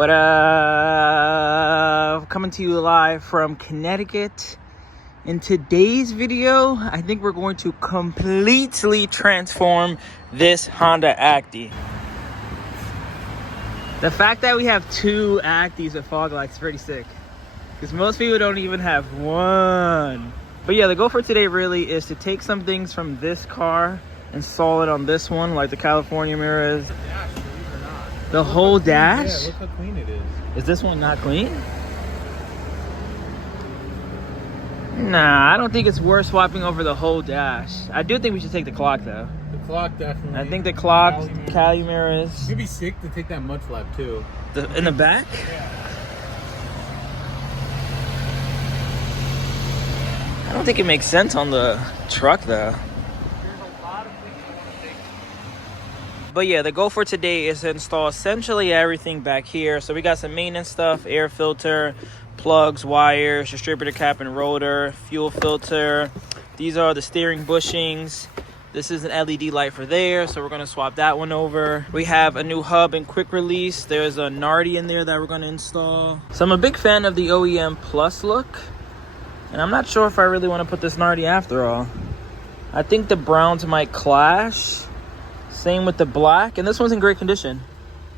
What up? Coming to you live from Connecticut. In today's video, I think we're going to completely transform this Honda Acty. The fact that we have two Actys with fog lights is pretty sick, because most people don't even have one. But yeah, the goal for today really is to take some things from this car, install it on this one, like the California mirrors. The whole dash? Yeah, look how clean it is. Is this one not clean? Nah, I don't think it's worth swapping over the whole dash. I do think we should take the clock though. The clock definitely. I think the clock, Cali mirrors. It'd be sick to take that mud flap too. In the back? Yeah. I don't think it makes sense on the truck though. But yeah, the goal for today is to install essentially everything back here. So we got some maintenance stuff, air filter, plugs, wires, distributor cap and rotor, fuel filter. These are the steering bushings. This is an LED light for there, so we're gonna swap that one over. We have a new hub and quick release. There's a Nardi in there that we're gonna install. So I'm a big fan of the OEM Plus look, and I'm not sure if I really wanna put this Nardi after all. I think the browns might clash. Same with the black, and this one's in great condition.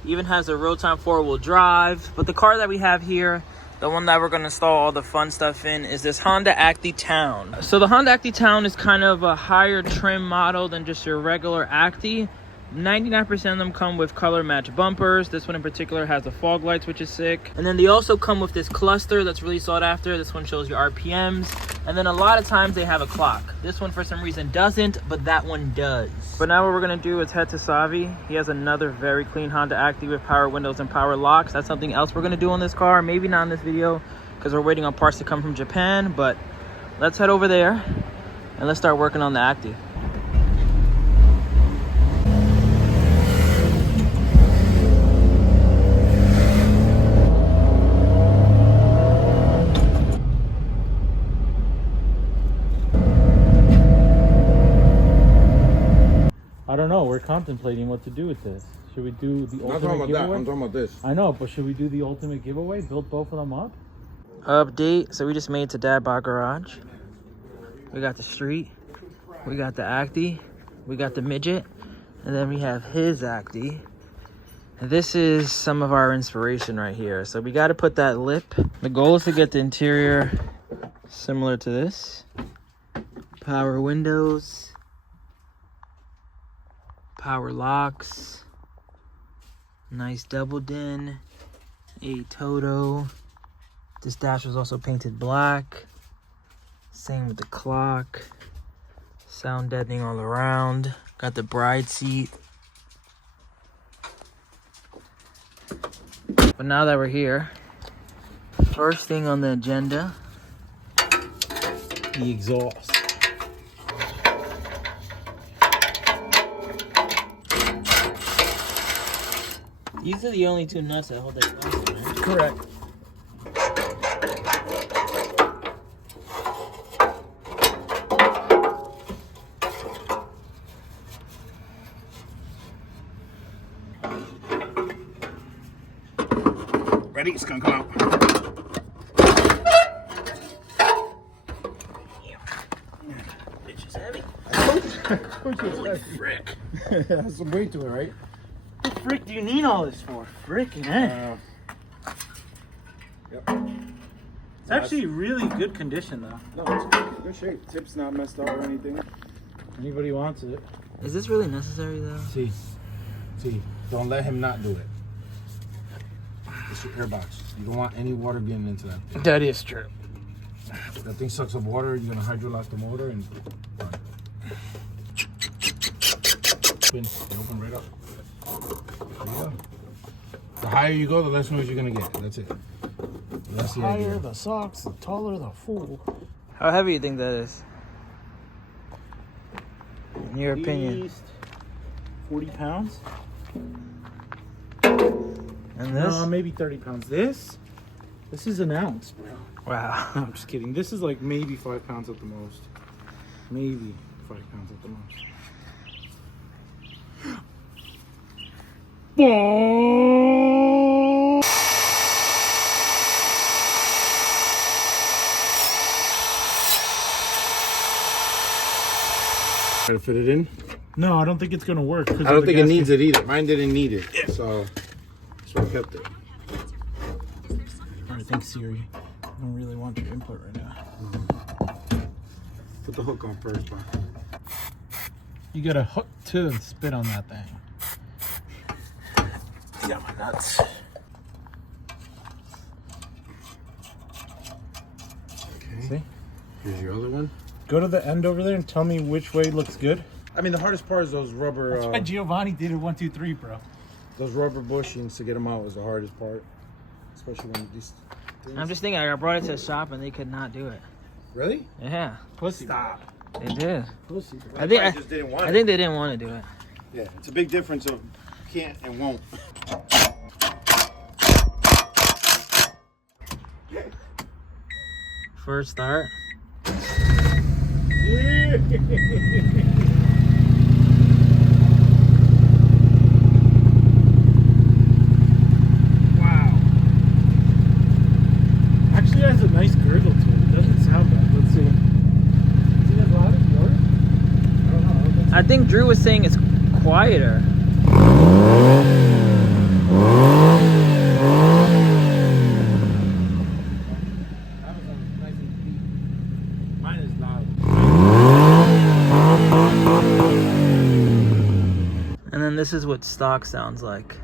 Even has a real-time four-wheel drive. But the car that we have here, the one that we're gonna install all the fun stuff in, is this Honda Acty Town. So the Honda Acty Town is kind of a higher trim model than just your regular Acty. 99% of them come with color match bumpers. This one in particular has the fog lights, which is sick. And then they also come with this cluster that's really sought after. This one shows your RPMs. And then a lot of times they have a clock. This one for some reason doesn't, but that one does. But now what we're gonna do is head to Savi. He has another very clean Honda Acty with power windows and power locks. That's something else we're gonna do on this car. Maybe not in this video, because we're waiting on parts to come from Japan, but let's head over there and let's start working on the Acty. I don't know. We're contemplating what to do with this. Should we do the ultimate giveaway? I'm talking about this. I know, but should we do the ultimate giveaway? Build both of them up? Update. So we just made to Dad Bod Garage. We got the Street. We got the Acty. We got the Midget. And then we have his Acty. And this is some of our inspiration right here. So we got to put that lip. The goal is to get the interior similar to this. Power windows. Power locks, nice double din, a Toto. This dash was also painted black. Same with the clock. Sound deadening all around. Got the bride seat. But now that we're here, first thing on the agenda, The exhaust. these are the only two nuts that hold that exhaust in, right? Correct. Ready? It's gonna come out. Bitch is heavy. Holy frick. Has some weight to it, right? What the frick do you need all this for? Frickin' Yep. It's actually really good condition though. No, it's good shape. Tip's not messed up or anything. Anybody wants it? Is this really necessary though? See, don't let him not do it. It's your air box. You don't want any water getting into that thing. That is true. That thing sucks up water. You're gonna hydrolock the motor and run. Spin. Open right up. There you go. The higher you go, the less noise you're gonna get. That's it. That's the idea. The socks, the taller the fool. How heavy do you think that is? In your opinion. 40 pounds? And this? No, maybe 30 pounds. This is an ounce, bro. Wow. No, I'm just kidding. This is like maybe 5 pounds at the most. Maybe 5 pounds at the most. Try to fit it in. No, I don't think it's gonna work. I don't think it needs it either. Mine didn't need it, so I kept it. All right, thanks, Siri. I don't really want your input right now. Put the hook on first, bro. You got a hook too and spit on that thing. You got my nuts. Okay. See? Here's your other one. Go to the end over there and tell me which way looks good. I mean, the hardest part is those rubber. That's why Giovanni did it 1, 2, 3, bro. Those rubber bushings to get them out was the hardest part, especially when these. I'm just thinking, I brought it to the shop and they could not do it. Really? Yeah, Pussy. Stop. they did. Pussy. I think just didn't want I it. think they didn't want to do it. Yeah, it's a big difference of can't and won't. First start. Yeah. Wow. Actually has a nice gurgle to it. It doesn't sound bad. Let's see. Is it as loud as yours? I don't know. I don't think so. I think Drew was saying it's quieter. That was nice and deep. Mine is loud. And then this is what stock sounds like.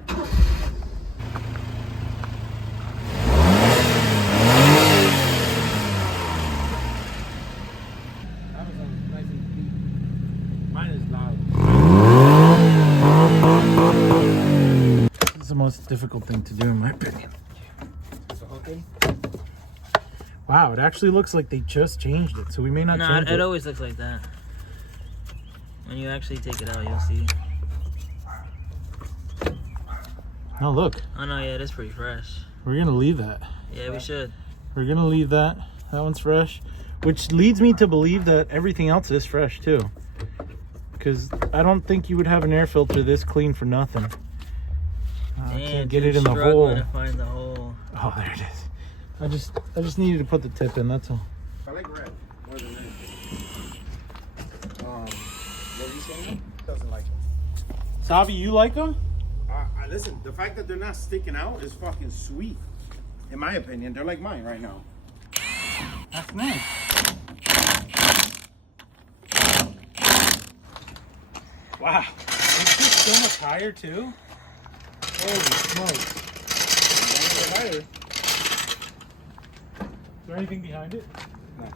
That was nice and deep. Mine is loud. This is the most difficult thing to do in my opinion. Wow, it actually looks like they just changed it, so we may not No, change it it. always looks like that. When you actually take it out, you'll see. Oh, look. Oh no, yeah, it is pretty fresh. We're gonna leave that. Yeah, we should. We're gonna leave that. That one's fresh. Which leads me to believe that everything else is fresh too. Because I don't think you would have an air filter this clean for nothing. I can't get it in the hole. To find the hole. Oh, there it is. I just needed to put the tip in, that's all. I like red more than anything. What are you saying? Doesn't like them. Sabi, you like them? Listen, the fact that they're not sticking out is fucking sweet. In my opinion, they're like mine right now. That's nice. Wow. It's just so much higher too. Holy smokes. Higher. Is there anything behind it? No.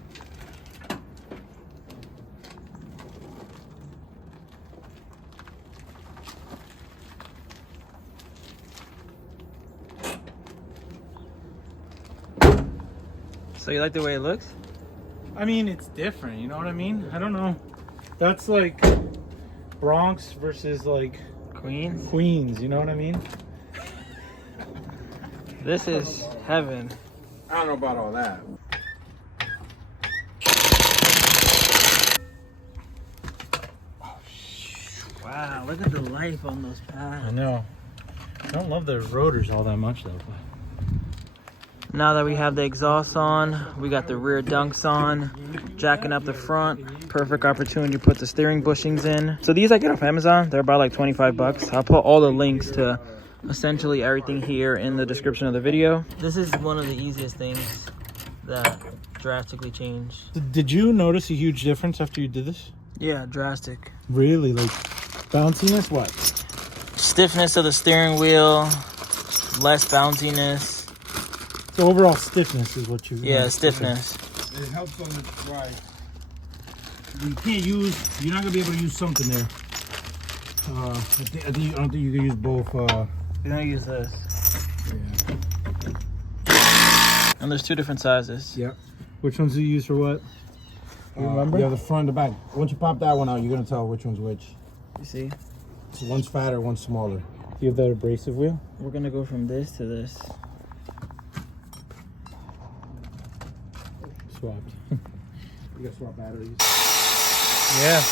So you like the way it looks? I mean, it's different, you know what I mean? I don't know. That's like Bronx versus like Queens? Queens, you know what I mean? This is heaven. I don't know about all that. Wow, look at the life on those I pads. know. I don't love the rotors all that much though. But Now that we have the exhaust on, we got the rear dunks on, jacking up the front. Perfect opportunity to put the steering bushings in. So these I get off Amazon. They're about like 25 bucks. I'll put all the links to essentially everything here in the description of the video. This is one of the easiest things that drastically changed. did you notice a huge difference after you did this? Yeah, drastic. Really? Like bounciness? What? Stiffness of the steering wheel, less bounciness. So overall stiffness is what you... Yeah, stiffness. It helps on the ride. You can't use... You're not going to be able to use something there. I don't think you can use both... You're gonna use this. Yeah. And there's two different sizes. Yep. Which ones do you use for what? You remember? Yeah, the front and the back. Once you pop that one out, you're gonna tell which one's which. You see? So one's fatter, one's smaller. Do you have that abrasive wheel? We're gonna go from this to this. Swapped. You gotta swap batteries. Yeah.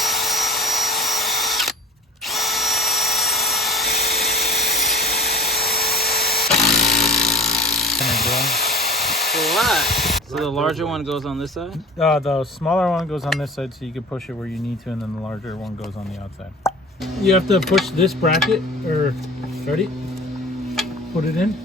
It's a lot. So the larger one goes on this side? The smaller one goes on this side so you can push it where you need to, and then the larger one goes on the outside. You have to push this bracket, or ready? Put it in.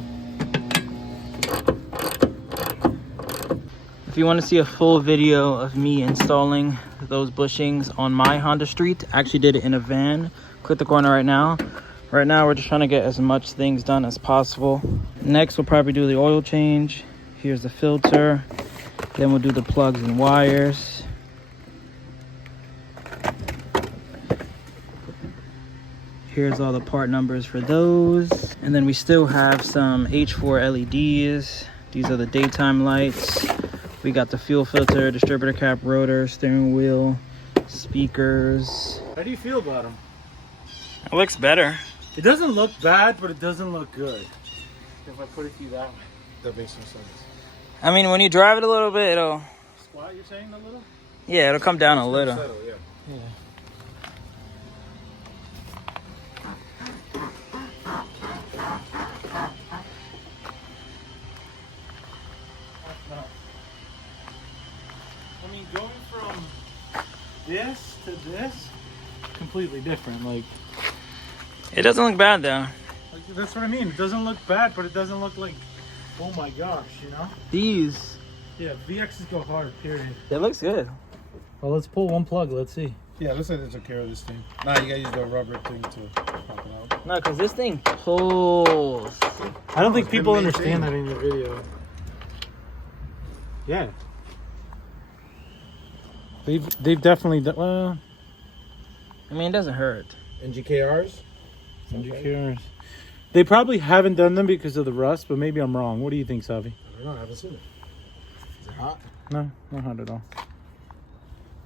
If you want to see a full video of me installing those bushings on my Honda Street, I actually did it in a van. Click the corner right now. Right now, we're just trying to get as much things done as possible. Next, we'll probably do the oil change. Here's the filter. Then we'll do the plugs and wires. Here's all the part numbers for those. And then we still have some H4 LEDs. These are the daytime lights. We got the fuel filter, distributor cap, rotor, steering wheel, speakers. How do you feel about them? It looks better. It doesn't look bad, but it doesn't look good. If I put it to you that way. That makes no sense. I mean, when you drive it a little bit, it'll... Squat, you're saying a little? Yeah, it'll come down a little. Settle, yeah. Yeah. I mean, going from this to this, completely different. Like It doesn't look bad, though. that's what I mean. It doesn't look bad, but it doesn't look like, oh my gosh, you know? These... Yeah, VXs go hard, period. It looks good. Well, let's pull one plug. Let's see. Yeah, looks like they took care of this thing. Nah, you gotta use the rubber thing to pop it out. No, because this thing pulls. I don't think it's people been understand that maintained. in the video. Yeah. They've definitely done, well, I mean, it doesn't hurt. And GKRs? GKRs. They probably haven't done them because of the rust, but maybe I'm wrong. What do you think, Savi? I don't know, I haven't seen it. Is it hot? No, not hot at all.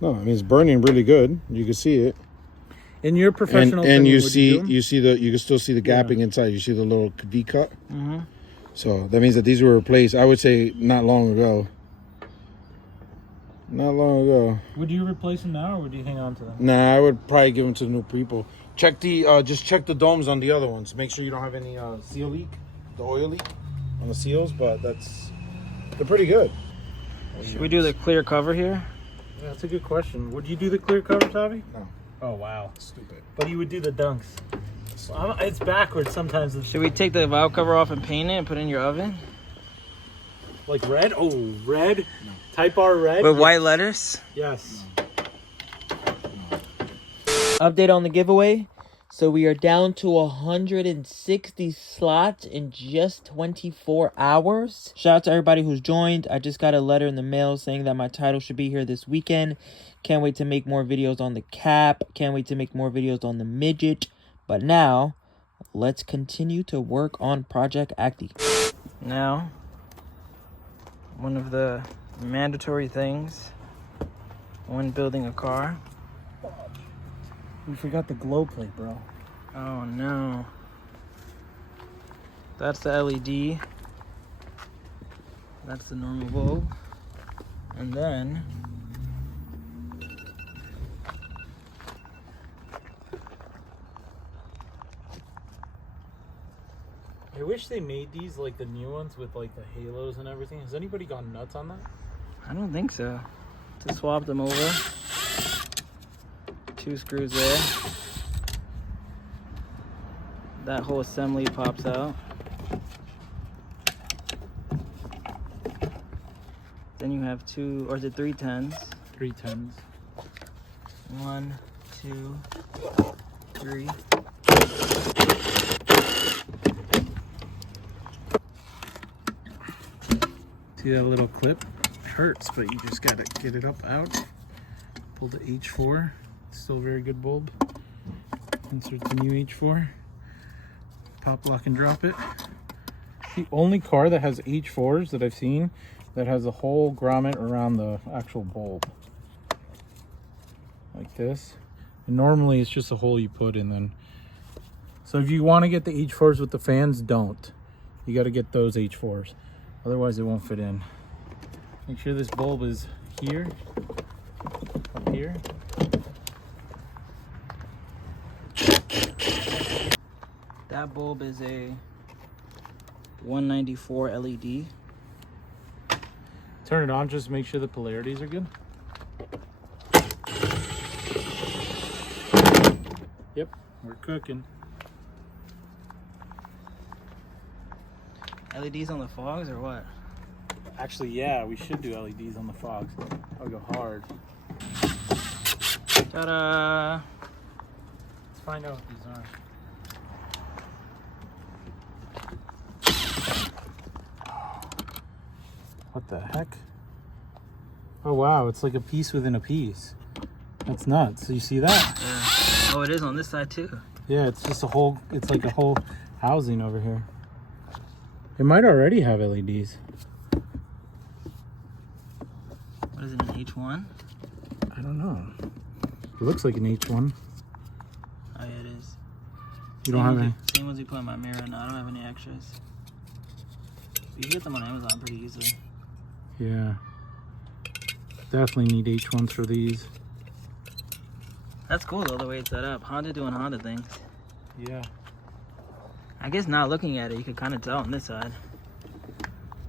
No, I mean it's burning really good. You can see it. In your professional And opinion, you would see do 'em? you can still see the gapping inside. You see the little V cut. Mm-hmm. So that means that these were replaced, I would say, not long ago. Not long ago. Would you replace them now, or would you hang on to them? Nah, I would probably give them to the new people. Check the just check the domes on the other ones. Make sure you don't have any seal leak, the oil leak on the seals. But they're pretty good. Should we do the clear cover here? Yeah, that's a good question. Would you do the clear cover, Savi? No. Oh, wow. Stupid. But you would do the dunks. It's backwards sometimes. Should we take the valve cover off and paint it and put it in your oven? Like red? Oh, red? No. Type R red? With white letters? Yes. Update on the giveaway. So we are down to 160 slots in just 24 hours. Shout out to everybody who's joined. I just got a letter in the mail saying that my title should be here this weekend. Can't wait to make more videos on the cap. Can't wait to make more videos on the midget. But now, let's continue to work on Project Acty. Now, one of the mandatory things when building a car. We forgot the glow plate, bro. Oh no. That's the LED. That's the normal bulb. And then I wish they made these like the new ones with like the halos and everything. Has anybody gone nuts on that? I don't think so. Just swap them over. 2 screws there. That whole assembly pops out. Then you have 2, or is it 3 10s? 3 10s. 1, 2, 3. See that little clip? It hurts, but you just gotta get it up out. Pull the H4. Still a very good bulb. Insert the new H4. Pop, lock, and drop it. The only car that has H4s that I've seen that has a whole grommet around the actual bulb. Like this. And normally it's just a hole you put in then. So if you want to get the H4s with the fans, don't. You got to get those H4s. Otherwise it won't fit in. Make sure this bulb is here. Up here. That bulb is a 194 LED. Turn it on just to make sure the polarities are good. Yep, we're cooking. LEDs on the fogs or what? Actually, yeah, we should do LEDs on the fogs. I'll go hard. Ta-da! Let's find out what these are. What the heck? Oh wow, it's like a piece within a piece. That's nuts. So you see that? Yeah. Oh, it is on this side too. Yeah, it's just a whole, it's like a whole housing over here. It might already have LEDs. What is it, an H1? I don't know. It looks like an H1. Oh yeah, it is. You don't have any? Same ones you put in my mirror. No, I don't have any extras. You can get them on Amazon pretty easily. Yeah. Definitely need H1s for these. That's cool though, the way it's set up. Honda doing Honda things. Yeah. I guess not looking at it, you could kind of tell on this side.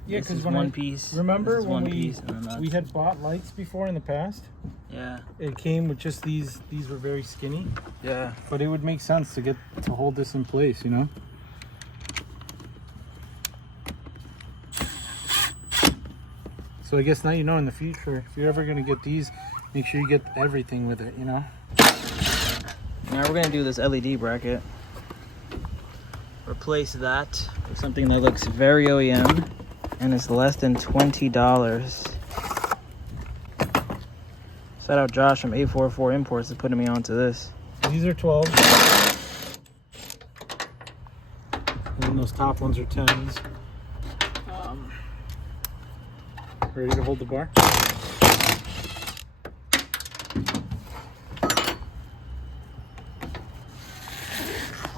Yeah, this because is when one piece. Remember this is when one piece, and then that's... we had bought lights before in the past? Yeah. It came with just these. These were very skinny. Yeah. But it would make sense to hold this in place, you know? So I guess now you know in the future, if you're ever gonna get these, make sure you get everything with it, you know? Now we're gonna do this LED bracket. Replace that with something that looks very OEM and it's less than $20. Shout out Josh from 844 Imports is putting me onto this. These are 12. And then those top ones are 10s. Ready to hold the bar?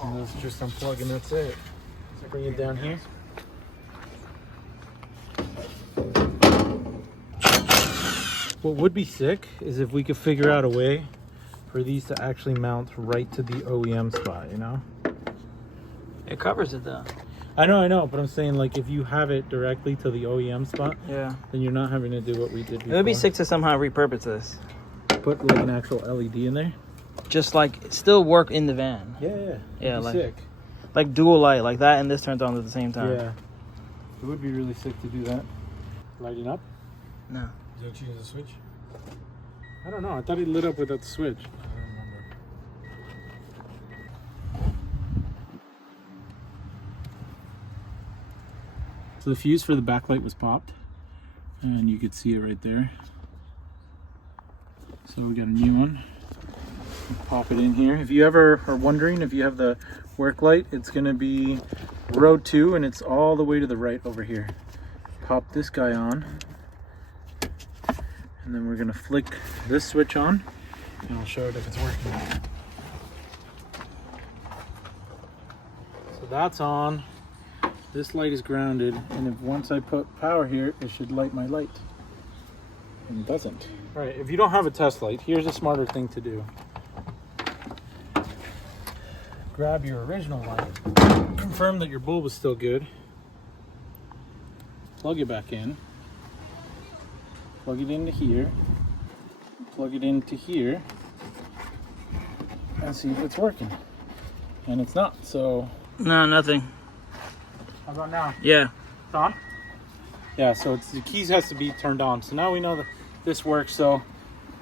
And those just unplug and that's it. So bring it down here. What would be sick is if we could figure out a way for these to actually mount right to the OEM spot, you know? It covers it though. I know, but I'm saying like if you have it directly to the OEM spot, Yeah. then you're not having to do what we did before. It would be sick to somehow repurpose this. Put like an actual LED in there. Just like still work in the van. Yeah, Yeah, be like sick. like dual light, like that and this turns on at the same time. Yeah, it would be really sick to do that. Lighting up? No. Did you choose the switch? I don't know. I thought it lit up without the switch. I don't remember. So the fuse for the backlight was popped, and you could see it right there. So we got a new one. Pop it in here. If you ever are wondering if you have the Worklight, it's going to be road 2 and it's all the way to the right over here. Pop this guy on, and then we're going to flick this switch on, and I'll show it if it's working. So that's on. This light is grounded, and if once I put power here, it should light my light. And it doesn't. All right, if you don't have a test light, here's a smarter thing to do. Grab your original light, confirm that your bulb is still good, plug it back in, plug it into here, plug it into here, and see if it's working. And it's not, so... No, nothing. How about now? Yeah. It's on? Yeah, so it's, the keys has to be turned on. So now we know that this works. So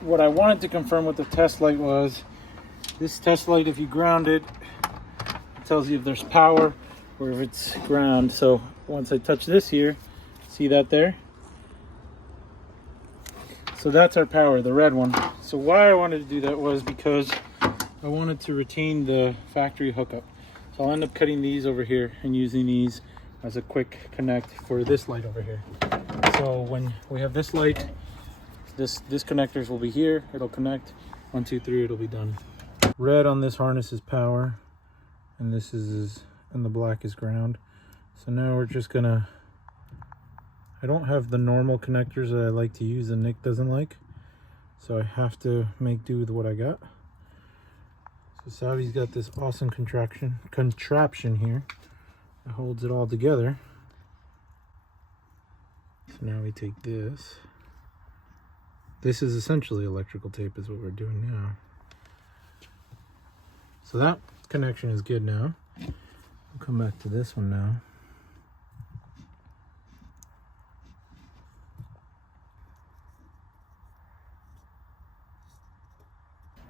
what I wanted to confirm with the test light was, this test light, if you ground it, it tells you if there's power or if it's ground. So once I touch this here, see that there? So that's our power, the red one. So why I wanted to do that was because I wanted to retain the factory hookup. So I'll end up cutting these over here and using these as a quick connect for this light over here. So when we have this light, this connectors will be here, it'll connect, 1, 2, 3, it'll be done. Red on this harness is power, and this is, and the black is ground. So now we're just gonna, I don't have the normal connectors that I like to use and Nick doesn't like, so I have to make do with what I got. So Savi's got this awesome contraption here that holds it all together. So So now we take this. This is essentially electrical tape is what we're doing now. So that connection is good now. We'll come back to this one now.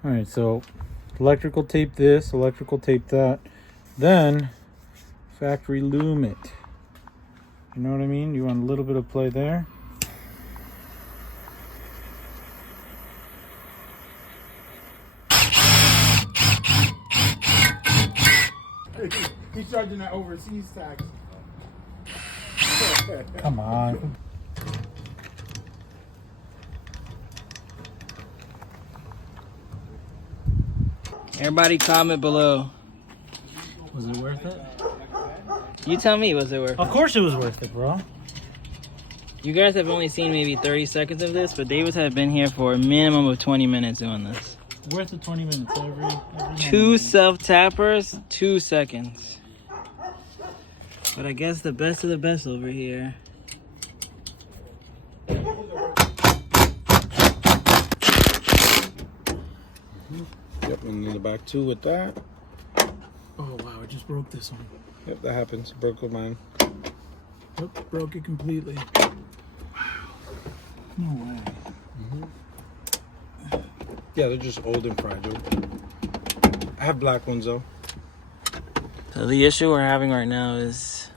All right, so electrical tape this, electrical tape that, then factory loom it. You know what I mean? You want a little bit of play there. He's charging that overseas tax. Come on. Everybody comment below. Was it worth it? You tell me, was it worth it? Of course it was worth it, bro. You guys have only seen maybe 30 seconds of this, but Davis had been here for a minimum of 20 minutes doing this. Worth the 20 minutes every 2 self-tappers, 2 seconds. But I guess the best of the best over here. Yep, and in the back too with that. Oh wow, I just broke this one. Yep, that happens. Broke with mine. Yep, broke it completely. Wow. No way. Yeah, they're just old and fragile. I have black ones though. So the issue we're having right now is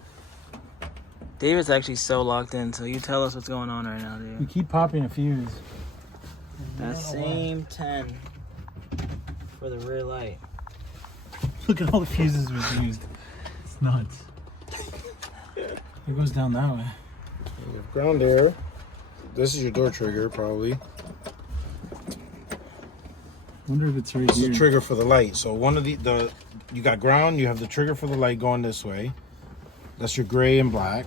David's actually so locked in, so you tell us what's going on right now, We dude. keep popping a fuse. That same 10 for the rear light. Look at all the fuses we've used. It's nuts. It goes down that way. You have ground air. This is your door trigger, probably. Wonder if it's right This is here. the trigger for the light. So one of the you got ground, you have the trigger for the light going this way. That's your gray and black.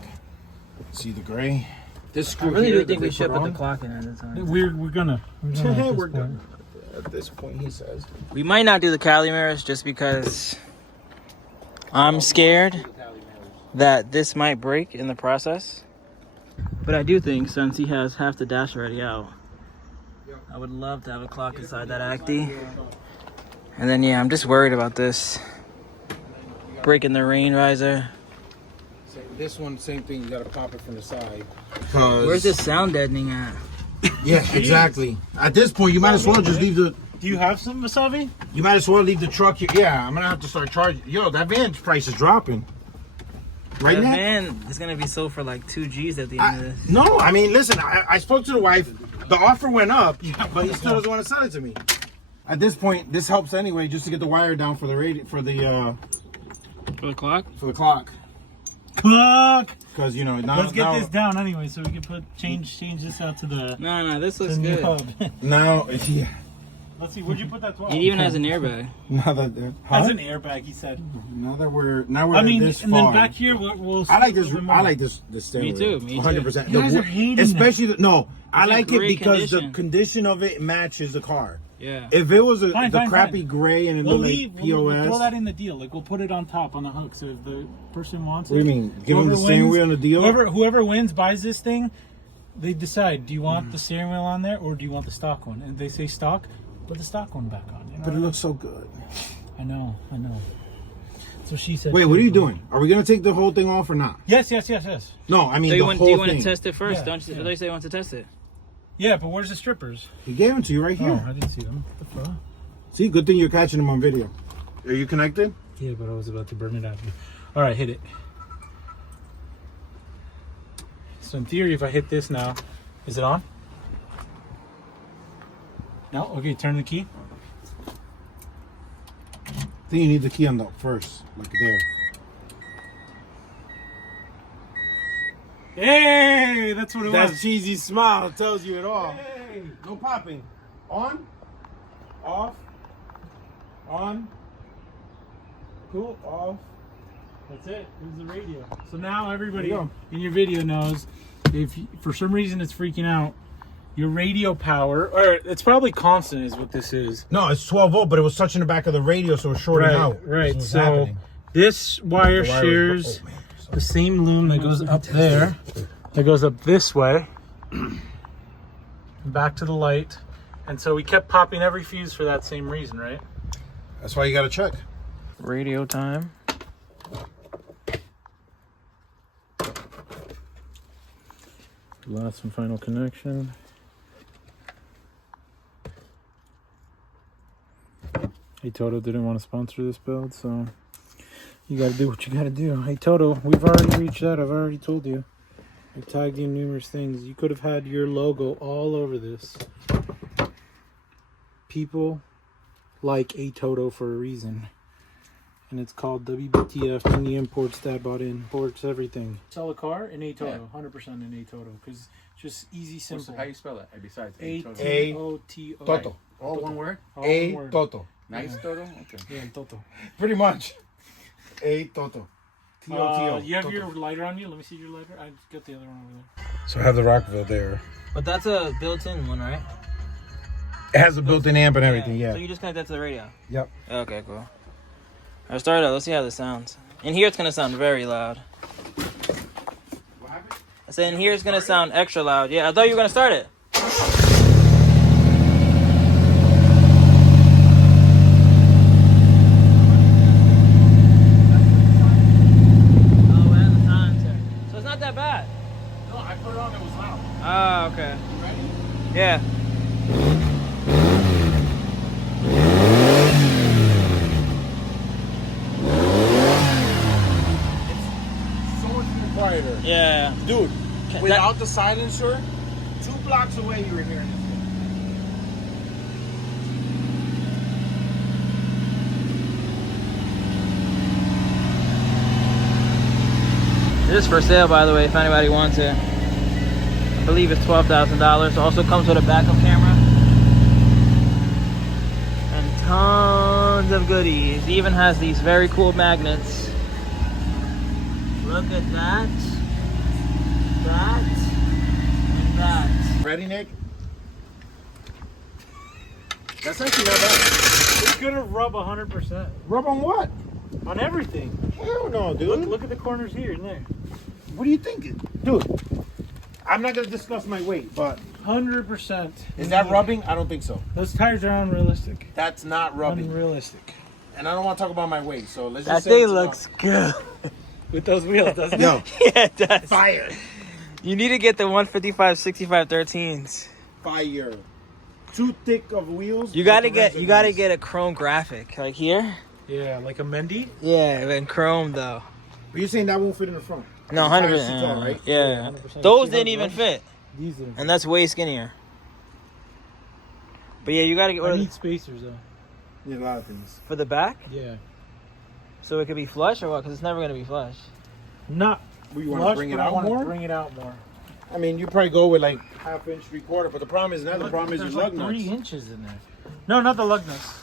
See the gray? This I screw really here do think that we they should put put the on. clock in at the time. We're gonna at this We're point. done. At this point, he says. We might not do the Cali mirrors just because I'm scared that this might break in the process. But I do think since he has half the dash already out, I would love to have a clock inside that Acty. And then yeah, I'm just worried about this breaking the rain riser. This one, same thing. You gotta pop it from the side. Where's this sound deadening at? Yeah, exactly. At this point, you might as well just leave the. Do you have some Wasabi? You might as well leave the truck here. Yeah, I'm gonna have to start charging. Yo, that van's price is dropping. Right That now? van is gonna be sold for like 2 G's at the end of this. No, I mean, listen. I spoke to the wife. The offer went up, but he still doesn't want to sell it to me. At this point, this helps anyway, just to get the wire down for the radio, for the clock? clock. Clock. Because you know, now, Let's get this down anyway, so we can change this out to the. No, this looks new good. hub. now it's yeah. Let's see. Where'd you put that? It even has an airbag. Now that Has an airbag. He said. now we're I mean, this and far. then back here we'll see I like a this. little bit more. I like this steering Me too, wheel. me too. 100%. You guys are hating especially no. I in like it great because condition. the condition of it matches the car. Yeah. If it was Fine, the fine, crappy fine. gray and it We'll looked leave. like We'll POS. throw that in the deal. Like we'll put it on top on the hook. So if the person wants it, What do you mean? Give them the steering wheel on the deal? Whoever wins buys this thing. They decide: do you want the steering wheel on there or do you want the stock one? And they say stock, put the stock one back on. You know? But it looks so good. I know. So she said. Wait, what are you doing? Are we gonna take the whole thing off or not? Yes. No, I mean Do the you whole want thing. to test it first? Yeah, Don't you? yeah. I thought you said you want to test it. Yeah, but where's the strippers? He gave them to you right here. Oh, I didn't see them. What the fuck? See, good thing you're catching them on video. Are you connected? Yeah, but I was about to burn it out. All right, hit it. So in theory, if I hit this now, is it on? No? Okay, turn the key. I think you need the key on the first, like there. Hey, that's what it was. cheesy smile tells you it all. Hey. No popping. On. Off. On. Cool. Off. That's it. There's the radio. So now everybody There you in your video knows if for some reason it's freaking out, your radio power, or it's probably constant is what this is. No, it's 12 volt, but it was touching the back of the radio, so it's shorting out. Right. That's what's So happening. this wire The wire was- shares oh, man. the same loom that goes up there that goes up this way, back to the light. And so we kept popping every fuse for that same reason, right? That's why you gotta check. Radio time. Last and final connection. Hey Toto didn't want to sponsor this build, so you gotta do what you gotta do. Hey Toto, we've already reached out. I've already told you. I tagged you in numerous things. You could have had your logo all over this. People like a Toto for a reason. And it's called WBTF, and the imports that bought in. Imports everything. Sell a car in a Toto, 100% in a Toto, because just easy, simple. How you spell it? Besides A-T-O-T-O. Toto. All one word? All A one word. Toto. Nice Toto? Okay. Yeah, Toto. Pretty much. A Toto. T-O-T-O. You have Toto. your lighter on you? Let me see your lighter. I got the other one over there. So I have the Rockville there. But that's a built-in one, right? It has a built-in amp and everything, yeah. So you just connect that to the radio? Yep. Okay, cool. Alright, start it up. Let's see how this sounds. In here, it's going to sound very loud. What happened? I said in here, it's going to sound extra loud. Yeah, I thought you were going to start it. Oh, and the time check. So it's not that bad. No, I put it on, it was loud. Oh, okay. You ready? Yeah. So much more quieter. Yeah. Dude, That- without the silencer, 2 blocks away you were hearing this thing. This is for sale, by the way, if anybody wants it. I believe it's $12,000. Also comes with a backup camera. And tons of goodies. It even has these very cool magnets. Look at that. That. And that. Ready, Nick? That's actually not bad. It's gonna rub 100%. Rub on what? On everything. Hell no, dude. Look at the corners here and there. What are you thinking? Dude, I'm not gonna discuss my weight, but 100%. is that rubbing? I don't think so. Those tires are unrealistic. That's not rubbing. Unrealistic. And I don't want to talk about my weight, so let's That just say thing it's looks good. With those wheels, doesn't Yo, Yeah, it does. fire. You need to get the 155 65 13s. Fire. Too thick of wheels. You gotta get a chrome graphic. Like here? Yeah, like a Mendy. Yeah, and chrome though. But you're saying that won't fit in the front? No, The tires 100%. too tall, right? Yeah. 100%. Those See how didn't even it fit. These are. And that's way skinnier. But yeah, you gotta get I rid need of spacers though. Yeah, a lot of things. for the back, Yeah. so it could be flush or what? Because it's never gonna be flush. Not You want to flush, bring it but I out wanna more? Bring it out more. I mean, you probably go with like 1/2 inch, 3/4, but the problem is now the problem is your There's lug like 3 nuts. inches in there. No, not the lug nuts.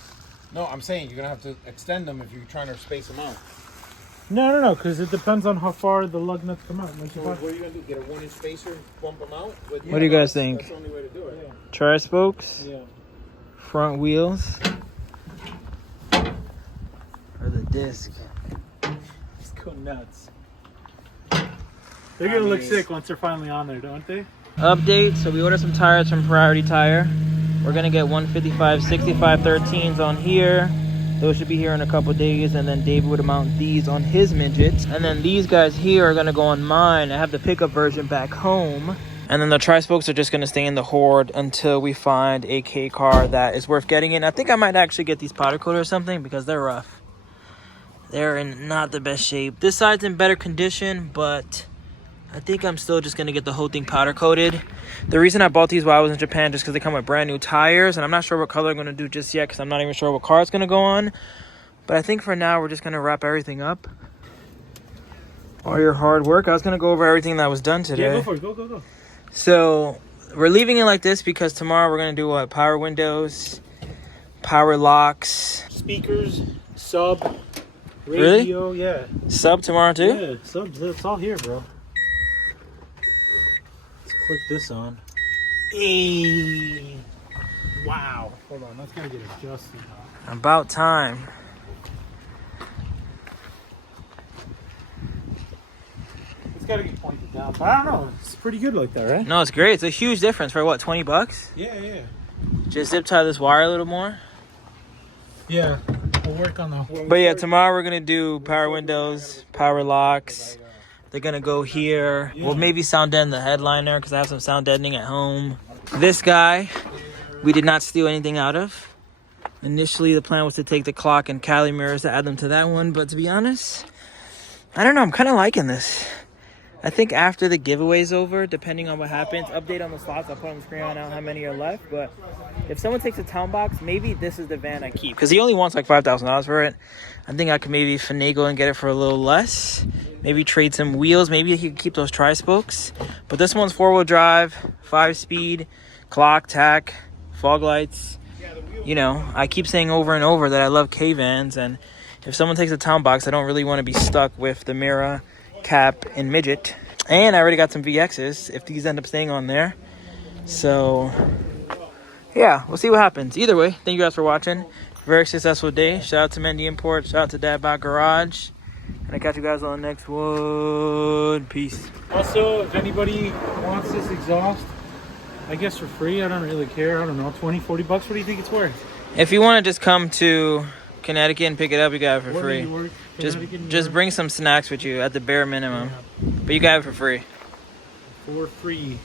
No, I'm saying you're gonna have to extend them if you're trying to space them out. No, because it depends on how far the lug nuts come out. So what are you gonna do? Get a 1 inch spacer, bump them out? What do you guys think? That's the only way to do it. Tri spokes, Yeah. front wheels, or the disc. Let's go nuts. They're gonna look sick once they're finally on there, don't they? Update. So we ordered some tires from Priority Tire. We're gonna get 155 65 13s on here. Those should be here in a couple days, and then David would mount these on his midgets, and then these guys here are gonna go on mine. I have the pickup version back home, and then the tri-spokes are just gonna stay in the Horde until we find a K car that is worth getting in. I think I might actually get these powder coated or something because they're rough. They're in not the best shape. This side's in better condition, but I think I'm still just gonna get the whole thing powder coated. The reason I bought these while I was in Japan just because they come with brand new tires, and I'm not sure what color I'm gonna do just yet because I'm not even sure what car it's gonna go on. But I think for now we're just gonna wrap everything up. All your hard work. I was gonna go over everything that was done today. Yeah, go for it. Go. So we're leaving it like this because tomorrow we're gonna do what? Power windows, power locks. Speakers, sub, Really? radio, yeah. Sub tomorrow too? Yeah, subs, it's all here, bro. Let's click this on. Hey. Wow. Hold on, that's gotta get adjusted. About time. It's gotta get pointed down. But I don't know. It's pretty good like that, right? No, it's great. It's a huge difference for what, 20 bucks? Yeah. Just zip tie this wire a little more. Yeah. We'll work on the. But yeah, tomorrow we're gonna do power windows, power locks. They're gonna go here. We'll maybe sound deaden the headliner because I have some sound deadening at home. This guy, we did not steal anything out of. Initially, the plan was to take the clock and Cali mirrors to add them to that one, but to be honest, I don't know. I'm kind of liking this. I think after the giveaway's over, depending on what happens, update on the slots. I'll put on the screen right now how many are left. But if someone takes a town box, maybe this is the van I keep. Because he only wants like $5,000 for it. I think I could maybe finagle and get it for a little less. Maybe trade some wheels. Maybe he could keep those tri-spokes. But this one's 4-wheel drive, 5-speed, clock, tack, fog lights. You know, I keep saying over and over that I love K-vans. And if someone takes a town box, I don't really want to be stuck with the Mira, Cap, and Midget. And I already got some VXs if these end up staying on there. So yeah, we'll see what happens. Either way, thank you guys for watching. Very successful day. Shout out to Mendy Import. Shout out to Dad Bot Garage. And I'll catch you guys on the next one. Peace. Also, if anybody wants this exhaust, I guess for free, I don't really care. I don't know, 20, 40 bucks. What do you think it's worth? If you want to just come to Connecticut and pick it up, you got it for Where do free. you work? Just Connecticut, New just York? bring some snacks with you at the bare minimum. But you got it for free. For free.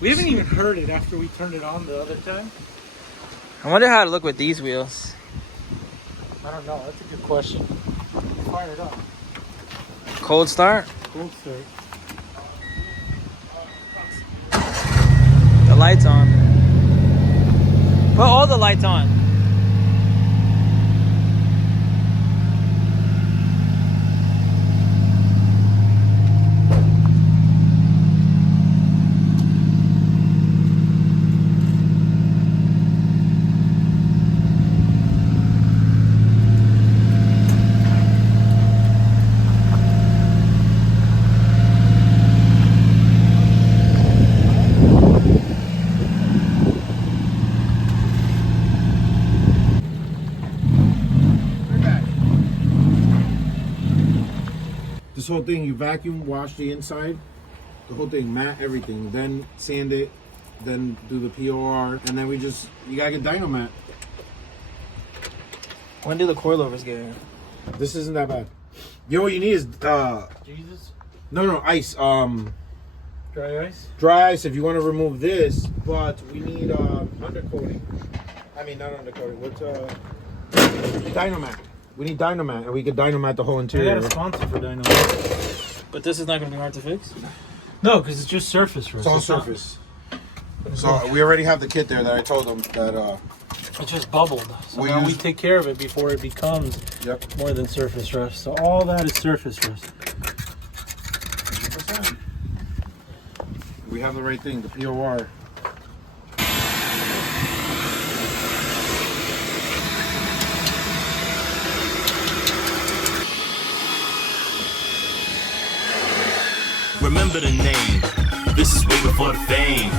We haven't even heard it after we turned it on the other time. I wonder how it look with these wheels. I don't know. That's a good question. Fire it up. Cold start. Cold start. The lights on. Put all the lights on. This whole thing, you vacuum wash the inside, the whole thing, mat everything, then sand it, then do the POR, and then you gotta get dyno mat. When do the coilovers get here? This isn't that bad. You know what you need is Jesus. no ice. Dry ice. Dry ice if you want to remove this, but we need undercoating. I mean not undercoating. What's Dynamat. We need Dynamat, and we can Dynamat the whole I interior. got a sponsor for Dino. But this is not going to be hard to fix? No, because it's just surface for us. It's all surface. So we already have the kit there that I told them that It just bubbled. So We now we use- take care of it before it becomes more than surface rust. So all that is surface rust. we have the right thing, the POR. Remember the name. This is way before the fame.